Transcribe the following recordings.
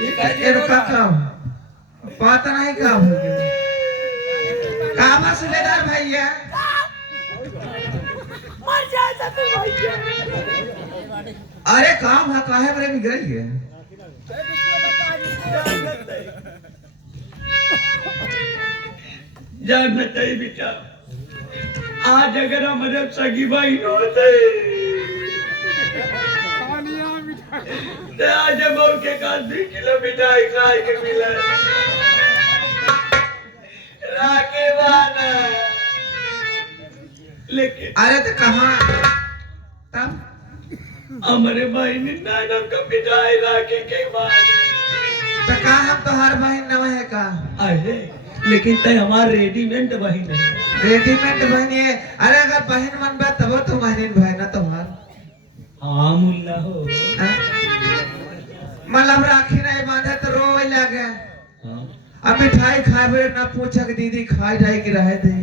ये का पता नहीं का हो गया कामा सुलेदार भैया मर जाए तो भैया। अरे काम है काहे बड़े बिगड़ गए जानना चाहिए बेटा, आज अगर हमारे सगी भाई न होते तो आज हम के काल 2 किलो मिठाई खाए के मिला राके वाला। लेकिन अरे तो कहाँ तब हमारे भाई ने नानम का मिठाई राके के बाद तो कहा हम तो हर महीने नवा है का अरे लेकिन तय हमार रेडीमेड वही नहीं रेडीमेड बहन है। अरे अगर बहन मन बा तब तो बहन भाई ना तुम्हार हाँ मुल्ला हो मतलब राखी नहीं बांधे तो रोवे लगे हाँ। अब मिठाई खाए ना पूछा कि दीदी खाई जाए कि रहे दे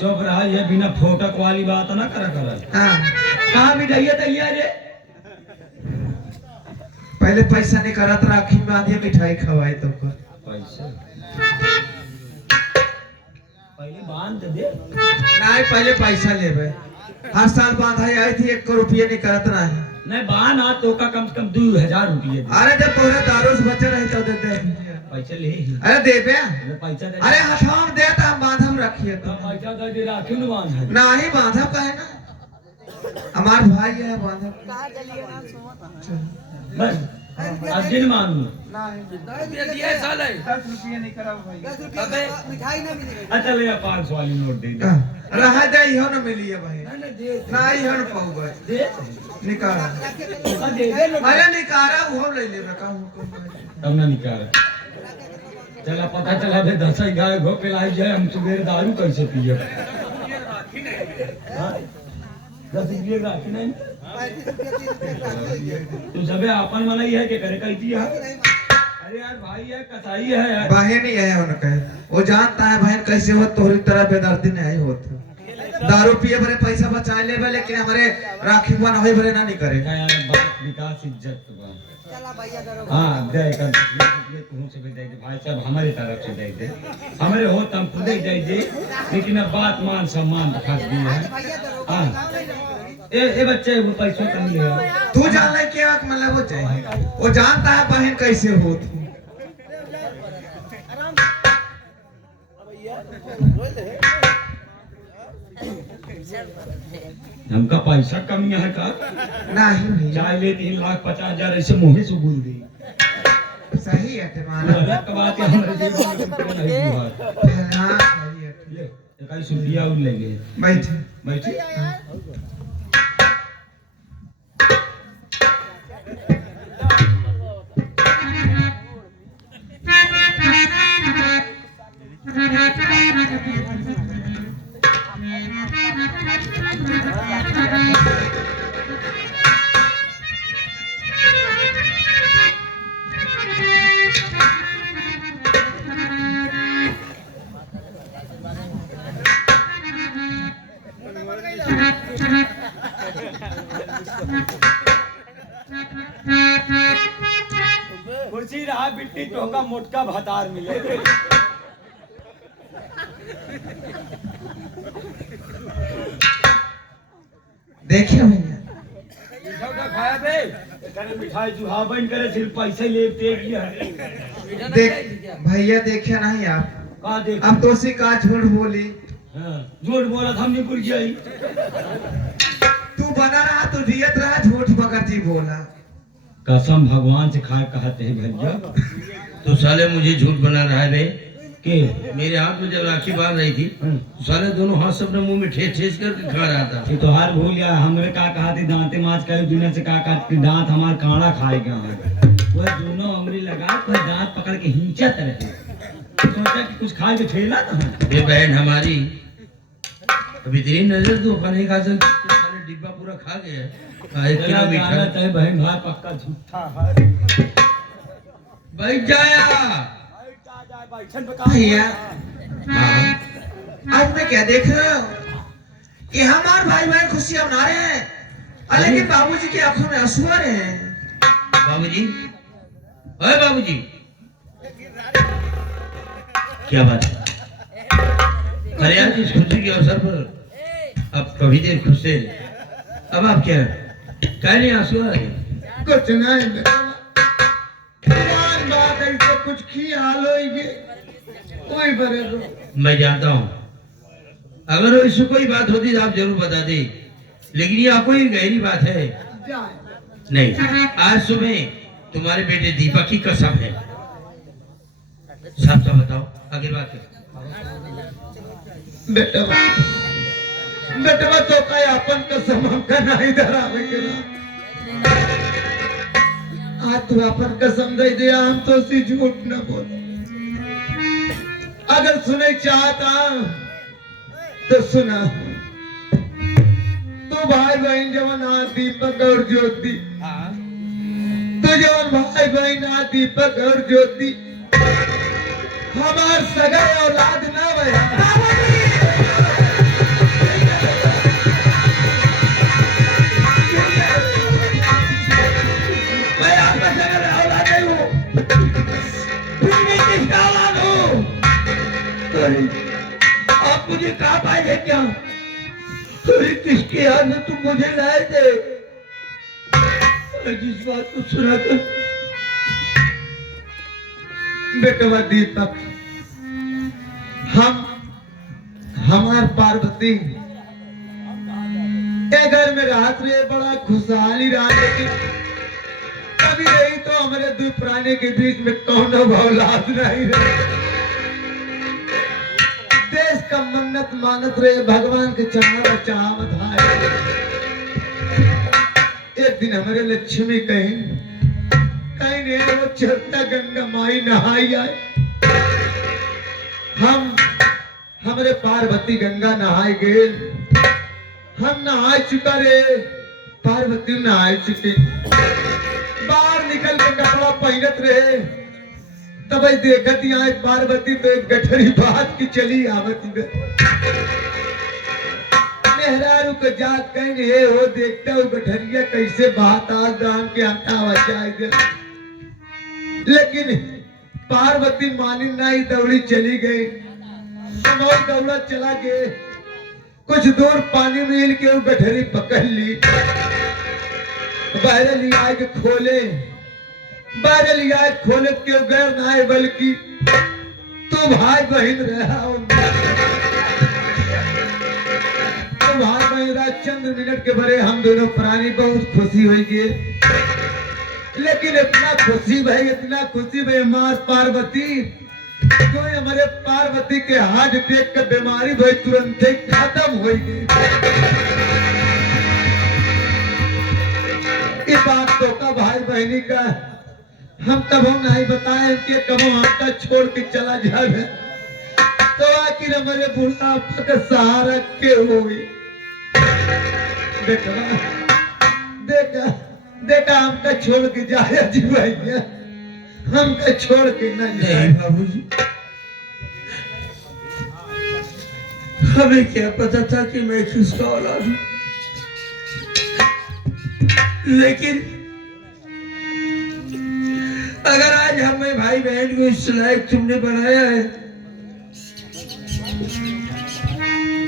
चुप रहा, ये बिना फोटक वाली बात ना करा हाँ कहाँ मिठाई तैयार है। पहले पैसा नहीं करा तो राखी में आधी मिठाई खवाए तो पैसा पहले बांध दे नहीं पहले पैसा लेबे हर साल बांधा आई थी 1 रुपये नहीं करत नहीं बान आ तो का कम से कम 2000 रुपये दे। अरे जब तोरे दारू से बचे रहे तो देते पैसा ले ही अरे देबे पैसा दे। अरे हथाम दे तो हम बांधम रखिए तो पैसा दे राखी न बांध नहीं बांधब कहे ना हमार भाई है बांधब कहां चलिए ना सुमत बस आज दिन मान लो नहीं दिया साल है 10 रुपये नहीं करब भाई अबे मिठाई ना मिलेगी। अच्छा ले 500 वाली नोट दे दे रह दे इहो न मिली है भाई दे ना इहो न पाऊबे दे निकाल दे दे अरे निकारा वो ले लेबे का हुकुम तब ना निकाल चला पता चला बे 10 गाय घो के लाई जाए हम सुबह दारू कैसे पिए 10 रुपये राखी नहीं तू सबे अपन मनाई है कि करे कहती है। अरे यार भाई है कसाई है यार बहन ही है उनका वो जानता है बहन कैसे हो तोरी तरह बेदर्दी नहीं होता दारू पिए बरे पैसा बचा लेबे लेकिन हमारे राखी बन होई बरे ना नहीं करे यार बात विकास इज्जत बा चला भैया करो। हां दे कर ये तू से दे दे भाई साहब हमारी तरफ से दे दे हमारे हो तुम खुद ही दे दे लेकिन अब बात मान सम्मान खास दी है। भैया करो। हां ए बच्चे वो पैसा कम ले तू जान ले के वक्त मतलब वो चाहिए वो जानता है बहन कैसे होती हमका पैसा कम है का नहीं भैया चाय ले 3,50,000 ऐसे मुंह से बोल दे सही है तुम्हारा अलग बात है हमारे जेब में नहीं हुआ हां सही है ले कई सुलिया उल लेंगे बैठ बैठे कुर्सी रहा बिट्टी टोका मोटका भतार मिले देखिए भैया खाया बे करे मिठाई जुहा बन करे सिर्फ पैसे लेते किया देख भैया देखे नहीं आप का देख अब तो सी का झूठ बोली हां झूठ बोला था हमने पुर गई तू बना रहा तू जियत रहा झूठ मगर जी बोला कसम भगवान से खा कहते हैं भैया तो साले मुझे झूठ बना रहा है बे के मेरे हाथ में जब राखी बांध रही थी साले दोनों हाथ से अपने मुंह में ठेस ठेस करके खा रहा था। ये तो हार भूल गया हमरे का कहा थी दांते माच का दुनिया से का के दांत हमार काड़ा खाएगा वो दोनों उंगली लगा तो दांत पकड़ के हिंचत रहे सोचा कि कुछ खा के ठेला तो ये बहन हमारी अभी तेरी नजर तो अपन नहीं खा सकती साले डिब्बा पूरा खा गया काहे किलो मीठा चाहे बहन भाई पक्का झूठा है बैठ जाया भैया आज मैं क्या देख रहा हूँ कि हमारे भाई भाई खुशियां मना रहे हैं लेकिन बाबूजी की आंखों में आंसू आ रहे हैं। बाबूजी, अरे बाबूजी क्या बात है? अरे यार इस खुशी के अवसर पर अब कभी देर खुश थे, अब आप क्या कह रहे हैं? आंसू आ रहे हैं? कुछ नहीं बेटा, पुरान बात है, इससे कुछ ख्याल होइगे कोई बरे रो। मैं जानता हूँ, अगर इससे कोई बात होती तो आप जरूर बता दे, लेकिन ये आपको ये गहरी बात है। नहीं, आज सुबह तुम्हारे बेटे दीपक की कसम है। साफ साफ बताओ, आगे बात है। बेटा बेटवा तो काय अपन कसम हमका नहीं धरावे के ना। आज तू अपन कसम दे दिया, हम तो सी झूठ न बोल। अगर सुने चाहता तो सुना, तो भाई बहन जवन दीपक और ज्योति, तो जवन भाई बहन दीपक और ज्योति हमार सगा औलाद ना भया। मैं आपका सगा औलाद नहीं हूँ, फिर भी किसका औलाद हूँ? आप मुझे कहा पाए क्या? अरे किसके यहाँ से तुम मुझे लाए थे? जिस बात को सुना कर बेटवा दीपक, हमार पार्वती ए घर में रात रहे बड़ा खुशहाली रहा, लेकिन कभी रही तो हमारे दो प्राणी के बीच में कौन औलाद नहीं रहे। देश का मन्नत मानत रहे, भगवान के चढ़ावा चाहत है। एक दिन हमारे लक्ष्मी कहीं ने वो चलता गंगा माई नहाई आए। हमारे पार्वती गंगा नहाए गए, हम नहाए चुका रे, पार्वती नहाए चुके। बाहर निकल के कपड़ा पहनत रहे, तब देखत यहाँ पार्वती तो एक गठरी बात की चली आवती। मेहरारू के जात कहेंगे हे हो, देखता हूँ गठरिया कैसे बात आज दाम के हटावा जाए। लेकिन पार्वती मानी नहीं, दौड़ी चली गई। दौड़ा चला गए, कुछ दूर पानी मिल के वो गठरी पकड़ ली। बहरे लिया के खोले, बहरे लिया खोले के गैर ना है, बल्कि तो भाई बहन रहा। तो भाई बहन रहा, चंद मिनट के भरे हम दोनों प्राणी बहुत खुशी हुई गए। लेकिन इतना खुशी भाई, इतना खुशी भाई, हमार पार्वती जो हमारे पार्वती के हार्ट अटैक का बीमारी भाई तुरंत ही खत्म हो गई। ये बात तो का भाई बहनी का हम तब हम नहीं बताए कि कब हमका छोड़ के चला जाए, तो आखिर हमारे बुढ़ापा का सहारा के हुई। देखा देखा हमका छोड़ के जाए जी भैया, हमका छोड़ के न जाए। बाबूजी, हमें क्या पता था कि मैं किसका औलाद हूं, लेकिन अगर आज हमें भाई बहन को इस लायक तुमने बनाया है,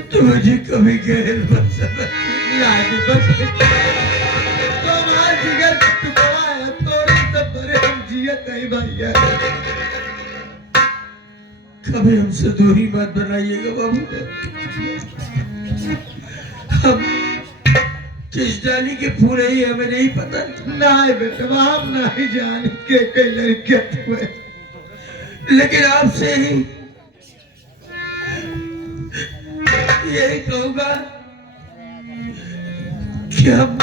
तो मुझे कभी गैर बन सकता जिगर का टुकड़ा है, तोरे से बड़े हम जियत नहीं भैया। कभी हमसे दूरी मत बनाइएगा बाबू। हम किस डाली के फूल है ये हमें नहीं पता। नहीं बेटा, हम नहीं जान के कई लड़कियां हुए, लेकिन आपसे ही यही कहूंगा कि हम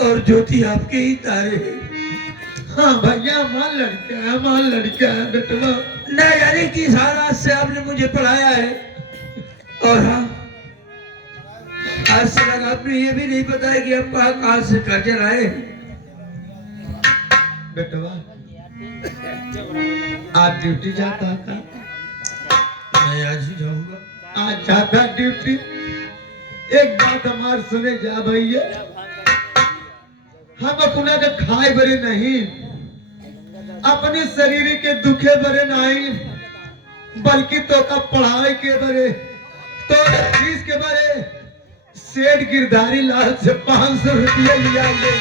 और ज्योति आपके ही तारे हैं। हाँ भैया, मान लड़का है, मान लड़का है बेटवा। न जाने किस हालात से आपने मुझे पढ़ाया है, और हाँ आज से लगा आपने ये भी नहीं पता है कि आप कहाँ से कर्ज आए। बेटवा आज ड्यूटी जाता था? मैं आज ही जाऊंगा। आज जाता ड्यूटी? एक बात हमार सुने जा भैया, हम अपना के खाए बरे नहीं, अपने शरीर के दुखे बरे नहीं बल्कि तो का पढ़ाई के बरे तो फीस के बरे सेठ गिरधारी लाल से 500 रुपया लिया ले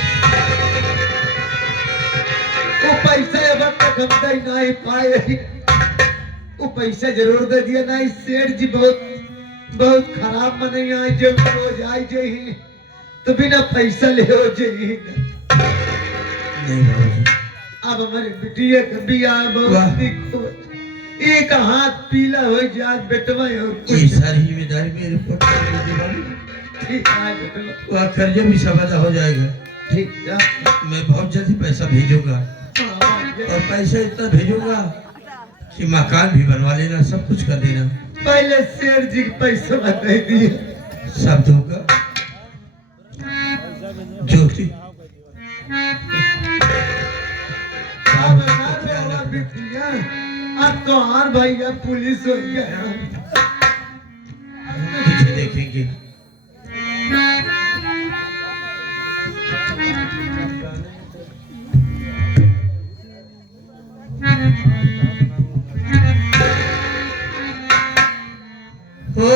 वो पैसा अब तक हम दे नहीं पाए वो पैसा जरूर दे दिया नहीं सेठ जी बहुत बहुत खराब मने आए जब रोज आई जही तो बिना पैसा ले हो जही नहीं बाबूजी अब हमारे बिटिया का बियाह बहुत दिक्कत एक हाथ पीला हो जात बेटवा और ये सारी जिम्मेदारी मेरे ऊपर छोड़ दीजिए बाबू। ठीक है बेटवा वह कर्जा भी समाधा हो जाएगा। ठीक है मैं बहुत जल्दी पैसा भेजूंगा और पैसा इतना भेजूंगा कि मकान भी बनवा लेना, सब कुछ कर देना। पहले शेर जी के पैसा बता दिए सब दूंगा ज्योति अब हमारा बिटिया अब तो हार भैया पुलिस हो गया पीछे देखेंगे। हो